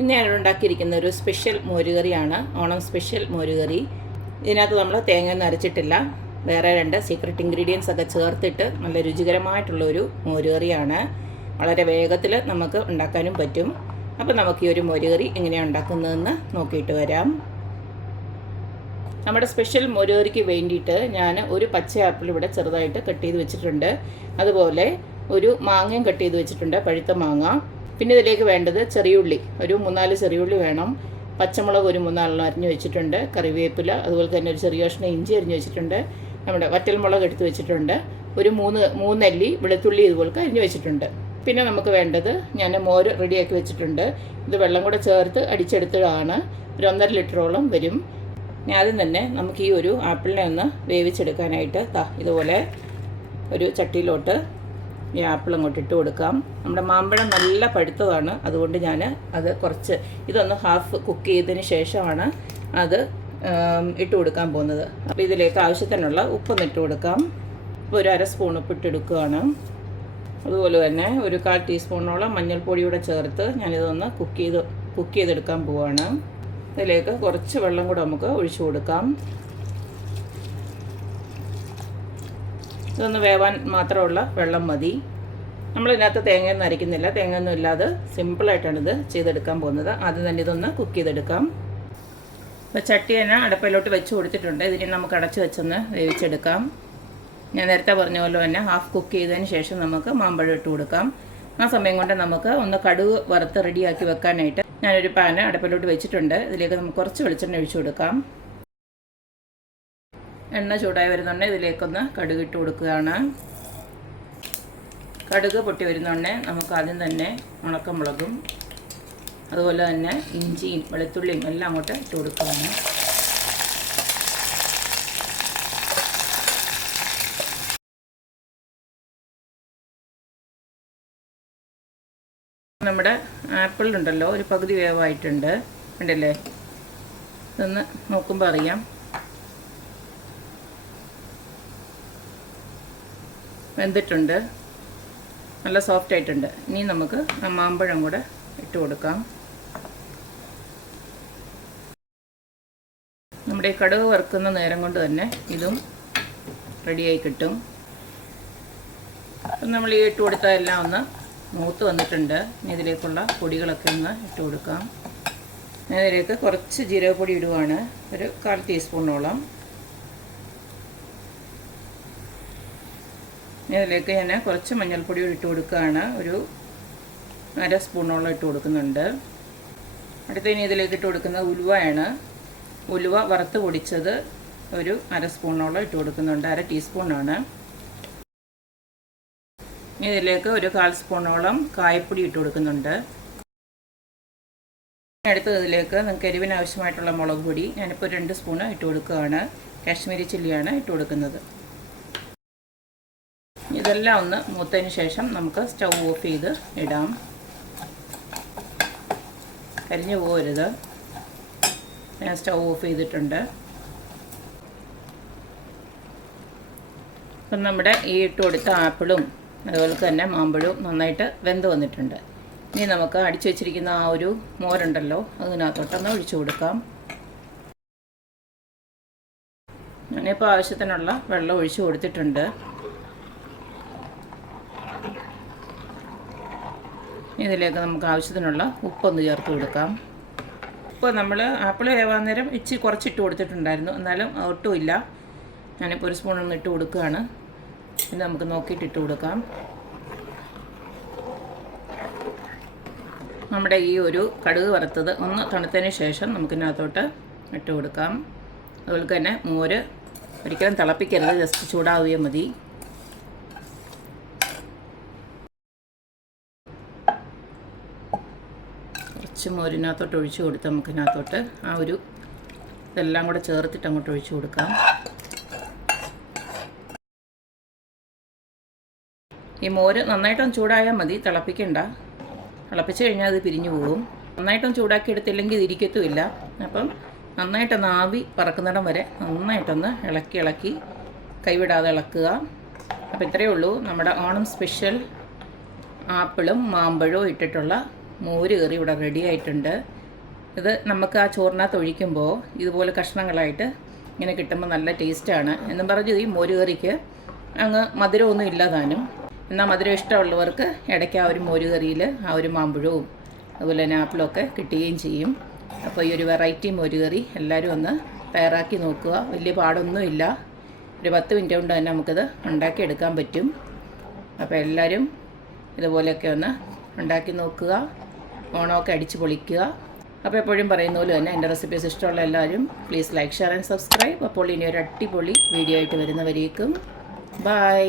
ഇന്ന് ഞാൻ ഉണ്ടാക്കിയിരിക്കുന്ന ഒരു സ്പെഷ്യൽ മോരുകറിയാണ്. ഓണം സ്പെഷ്യൽ മോരുകറി. ഇതിനകത്ത് നമ്മൾ തേങ്ങയൊന്നും അരച്ചിട്ടില്ല. വേറെ 2 സീക്രട്ട് ഇൻഗ്രീഡിയൻസ് ഒക്കെ ചേർത്തിട്ട് നല്ല രുചികരമായിട്ടുള്ളൊരു മോരുകറിയാണ്. വളരെ വേഗത്തിൽ നമുക്ക് ഉണ്ടാക്കാനും പറ്റും. അപ്പോൾ നമുക്ക് ഈ ഒരു മോരുകറി എങ്ങനെയാണ് ഉണ്ടാക്കുന്നതെന്ന് നോക്കിയിട്ട് വരാം. നമ്മുടെ സ്പെഷ്യൽ മോരുകറിക്ക് വേണ്ടിയിട്ട് ഞാൻ ഒരു പച്ച ആപ്പിൾ ഇവിടെ ചെറുതായിട്ട് കട്ട് ചെയ്ത് വെച്ചിട്ടുണ്ട്. അതുപോലെ ഒരു മാങ്ങയും കട്ട് ചെയ്ത് വെച്ചിട്ടുണ്ട്, പഴുത്ത മാങ്ങ. പിന്നെ ഇതിലേക്ക് വേണ്ടത് ചെറിയുള്ളി, ഒരു 3-4 ചെറിയുള്ളി വേണം. പച്ചമുളക് ഒരു 3-4 അരിഞ്ഞ് വെച്ചിട്ടുണ്ട്. കറിവേപ്പില, അതുപോലെ തന്നെ ഒരു ചെറിയ കഷ്ണം ഇഞ്ചി അരിഞ്ഞ് വെച്ചിട്ടുണ്ട്. നമ്മുടെ വറ്റൽമുളക് എടുത്ത് വെച്ചിട്ടുണ്ട്. ഒരു 3 അല്ലി വെളുത്തുള്ളി ഇതുപോലെ അരിഞ്ഞ് വെച്ചിട്ടുണ്ട്. പിന്നെ നമുക്ക് വേണ്ടത്, ഞാൻ മോര് റെഡിയാക്കി വെച്ചിട്ടുണ്ട്. ഇത് വെള്ളം കൂടെ ചേർത്ത് അടിച്ചെടുത്തതാണ്. ഒരു 1.5 ലിറ്ററോളം വരും. ഞാൻ ആദ്യം തന്നെ നമുക്ക് ഈ ഒരു ആപ്പിളിനെ ഒന്ന് വേവിച്ചെടുക്കാനായിട്ട് ഇതുപോലെ ഒരു ചട്ടിയിലോട്ട് ഈ ആപ്പിൾ അങ്ങോട്ട് ഇട്ട് കൊടുക്കാം. നമ്മുടെ മാമ്പഴം നല്ല പഴുത്തതാണ്, അതുകൊണ്ട് ഞാൻ അത് കുറച്ച് ഇതൊന്ന് ഹാഫ് കുക്ക് ചെയ്തതിന് ശേഷമാണ് അത് ഇട്ട് കൊടുക്കാൻ പോകുന്നത്. അപ്പോൾ ഇതിലേക്ക് ആവശ്യത്തിനുള്ള ഉപ്പൊന്ന് ഇട്ട് കൊടുക്കാം. ഇപ്പോൾ ഒരു 1/2 സ്പൂൺ ഉപ്പിട്ടെടുക്കുകയാണ്. അതുപോലെ തന്നെ ഒരു 1/4 ടീസ്പൂണോളം മഞ്ഞൾപ്പൊടിയൂടെ ചേർത്ത് ഞാനിതൊന്ന് കുക്ക് ചെയ്തെടുക്കാൻ പോവുകയാണ്. ഇതിലേക്ക് കുറച്ച് വെള്ളം കൂടെ നമുക്ക് ഒഴിച്ചു കൊടുക്കാം. ഇതൊന്ന് വേവാൻ മാത്രമുള്ള വെള്ളം മതി. നമ്മളിതിനകത്ത് തേങ്ങയൊന്നും അരയ്ക്കുന്നില്ല, തേങ്ങയൊന്നും ഇല്ലാതെ സിമ്പിളായിട്ടാണ് ഇത് ചെയ്തെടുക്കാൻ പോകുന്നത്. ആദ്യം തന്നെ ഇതൊന്ന് കുക്ക് ചെയ്തെടുക്കാം. ഇപ്പോൾ ചട്ടി തന്നെ അടുപ്പിലോട്ട് വെച്ച് കൊടുത്തിട്ടുണ്ട്. ഇതിനെ നമുക്ക് അടച്ച് വെച്ചൊന്ന് വേവിച്ചെടുക്കാം. ഞാൻ നേരത്തെ പറഞ്ഞ പോലെ തന്നെ ഹാഫ് കുക്ക് ചെയ്തതിന് ശേഷം നമുക്ക് മാമ്പഴം ഇട്ട് കൊടുക്കാം. ആ സമയം കൊണ്ട് നമുക്ക് ഒന്ന് കടുക് വറുത്ത് റെഡിയാക്കി വെക്കാനായിട്ട് ഞാനൊരു പാന് അടുപ്പിലോട്ട് വെച്ചിട്ടുണ്ട്. ഇതിലേക്ക് നമുക്ക് കുറച്ച് വെളിച്ചെണ്ണ ഒഴിച്ചു കൊടുക്കാം. എണ്ണ ചൂടായി വരുന്നുണ്ട്. ഇതിലേക്കൊന്ന് കടുക് ഇട്ട് കൊടുക്കുകയാണ്. കടുക് പൊട്ടി വരുന്നുണ്ട്. നമുക്ക് ആദ്യം തന്നെ ഉണക്കമുളകും അതുപോലെ തന്നെ ഇഞ്ചിയും വെളുത്തുള്ളിയും എല്ലാം അങ്ങോട്ട് ഇട്ട് കൊടുക്കുകയാണ്. നമ്മുടെ ആപ്പിളിലുണ്ടല്ലോ ഒരു പകുതി വേവായിട്ടുണ്ട്, ഉണ്ടല്ലേ? ഇതൊന്ന് നോക്കുമ്പോൾ അറിയാം. വെന്തിട്ടുണ്ട്, നല്ല സോഫ്റ്റ് ആയിട്ടുണ്ട്. ഇനി നമുക്ക് ആ മാമ്പഴം കൂടെ ഇട്ട് കൊടുക്കാം. നമ്മുടെ ഈ കടുക് വറുക്കുന്ന നേരം കൊണ്ട് തന്നെ ഇതും റെഡിയായി കിട്ടും. അപ്പം നമ്മൾ ഈ ഇട്ട് കൊടുത്തതെല്ലാം ഒന്ന് മൂത്ത് വന്നിട്ടുണ്ട്. ഇതിലേക്കുള്ള പൊടികളൊക്കെ ഒന്ന് ഇട്ട് കൊടുക്കാം. ഇതിലേക്ക് കുറച്ച് ജീരകപ്പൊടി ഇടുവാണ്, ഒരു 1/4 ടീസ്പൂണോളം. ഇതിലേക്ക് ഞാൻ കുറച്ച് മഞ്ഞൾപ്പൊടി ഇട്ട് കൊടുക്കുകയാണ്, ഒരു 1/2 സ്പൂണോളം ഇട്ട് കൊടുക്കുന്നുണ്ട്. അടുത്തതിന് ഇതിലേക്ക് ഇട്ട് കൊടുക്കുന്നത് ഉലുവയാണ്. ഉലുവ വറുത്ത് പൊടിച്ചത് ഒരു 1/2 സ്പൂണോളം ഇട്ട് കൊടുക്കുന്നുണ്ട്, 1/2 ടീസ്പൂണാണ്. ഇതിലേക്ക് ഒരു 1/4 സ്പൂണോളം കായപ്പൊടി ഇട്ട് കൊടുക്കുന്നുണ്ട്. അടുത്ത് ഇതിലേക്ക് നിങ്ങൾക്ക് എരിവിന് ആവശ്യമായിട്ടുള്ള മുളക് പൊടി ഞാനിപ്പോൾ 2 സ്പൂണ് ഇട്ട് കൊടുക്കുകയാണ്. കാശ്മീരി ചില്ലിയാണ് ഇട്ട് കൊടുക്കുന്നത്. ഇതെല്ലാം ഒന്ന് മൂത്തതിന് ശേഷം നമുക്ക് സ്റ്റൗ ഓഫ് ചെയ്ത് ഇടാം. കരിഞ്ഞു പോകരുത്. ഞാൻ സ്റ്റൗ ഓഫ് ചെയ്തിട്ടുണ്ട്. അപ്പം നമ്മുടെ ഈ ഇട്ട് കൊടുത്ത ആപ്പിളും അതുപോലെ തന്നെ മാമ്പഴവും നന്നായിട്ട് വെന്ത് വന്നിട്ടുണ്ട്. ഇനി നമുക്ക് അടിച്ചു വെച്ചിരിക്കുന്ന ആ ഒരു മോരുണ്ടല്ലോ അതിനകത്തോട്ടൊന്ന് ഒഴിച്ചു കൊടുക്കാം. ഞാനിപ്പോൾ ആവശ്യത്തിനുള്ള വെള്ളം ഒഴിച്ചു കൊടുത്തിട്ടുണ്ട്. ഇതിലേക്ക് നമുക്ക് ആവശ്യത്തിനുള്ള ഉപ്പൊന്ന് ചേർത്ത് കൊടുക്കാം. ഉപ്പ് നമ്മൾ ആപ്പിൾ വേവാൻ നേരം ഇച്ചിരി കുറച്ചിട്ട് കൊടുത്തിട്ടുണ്ടായിരുന്നു, എന്നാലും ഒട്ടുമില്ല. ഞാനിപ്പോൾ 1 സ്പൂണൊന്ന് ഇട്ട് കൊടുക്കുകയാണ്. ഇത് നമുക്ക് നോക്കിയിട്ട് ഇട്ട് കൊടുക്കാം. നമ്മുടെ ഈ ഒരു കടുക് വറുത്തത് ഒന്ന് തണുത്തതിന് ശേഷം നമുക്കിതിനകത്തോട്ട് ഇട്ട് കൊടുക്കാം. അതുപോലെ തന്നെ മോര് ഒരിക്കലും തിളപ്പിക്കരുത്, ജസ്റ്റ് ചൂടാവുകയും മതി. കുറച്ച് മോരിനകത്തോട്ട് ഒഴിച്ചു കൊടുത്ത് നമുക്കിതിനകത്തോട്ട് ആ ഒരു ഇതെല്ലാം കൂടെ ചേർത്തിട്ട് അങ്ങോട്ട് ഒഴിച്ചു കൊടുക്കാം. ഈ മോര് നന്നായിട്ടൊന്ന് ചൂടായാൽ മതി, തിളപ്പിക്കണ്ട. തിളപ്പിച്ച് കഴിഞ്ഞാൽ അത് പിരിഞ്ഞു പോകും. നന്നായിട്ടൊന്ന് ചൂടാക്കി എടുത്തില്ലെങ്കിൽ ഇത് ഇരിക്കത്തുമില്ല. അപ്പം നന്നായിട്ടൊന്ന് ആവി പറക്കുന്നിടം വരെ നന്നായിട്ടൊന്ന് ഇളക്കി കൈവിടാതെ ഇളക്കുക. അപ്പോൾ ഇത്രയേ ഉള്ളൂ നമ്മുടെ ഓണം സ്പെഷ്യൽ ആപ്പിളും മാമ്പഴവും ഇട്ടിട്ടുള്ള മോര് കറി ഇവിടെ റെഡി ആയിട്ടുണ്ട്. ഇത് നമുക്ക് ആ ചോറിനകത്ത് ഒഴിക്കുമ്പോൾ ഇതുപോലെ കഷ്ണങ്ങളായിട്ട് ഇങ്ങനെ കിട്ടുമ്പോൾ നല്ല ടേസ്റ്റാണ്. എന്നും പറഞ്ഞ് ഈ മോര് കറിക്ക് അങ്ങ് മധുരമൊന്നും ഇല്ലാതാനും. എന്നാൽ മധുരം ഇഷ്ടമുള്ളവർക്ക് ഇടയ്ക്ക് ആ ഒരു മോര് കറിയിൽ ആ ഒരു മാമ്പഴവും അതുപോലെ തന്നെ ആപ്പിളൊക്കെ കിട്ടുകയും ചെയ്യും. അപ്പോൾ ഈ ഒരു വെറൈറ്റി മോര് കറി എല്ലാവരും ഒന്ന് തയ്യാറാക്കി നോക്കുക. വലിയ പാടൊന്നുമില്ല. ഒരു 10 മിനിറ്റ് കൊണ്ട് തന്നെ നമുക്കിത് ഉണ്ടാക്കിയെടുക്കാൻ പറ്റും. അപ്പോൾ എല്ലാവരും ഇതുപോലെയൊക്കെ ഒന്ന് ഉണ്ടാക്കി നോക്കുക. ഓണമൊക്കെ അടിച്ച് പൊളിക്കുക. അപ്പോൾ എപ്പോഴും പറയുന്ന പോലെ തന്നെ എൻ്റെ റെസിപ്പീസ് ഇഷ്ടമുള്ള എല്ലാവരും please like, share and subscribe. അപ്പോൾ ഇനി ഒരു അടിപൊളി വീഡിയോ ആയിട്ട് വരുന്നവരേക്കും ബൈ.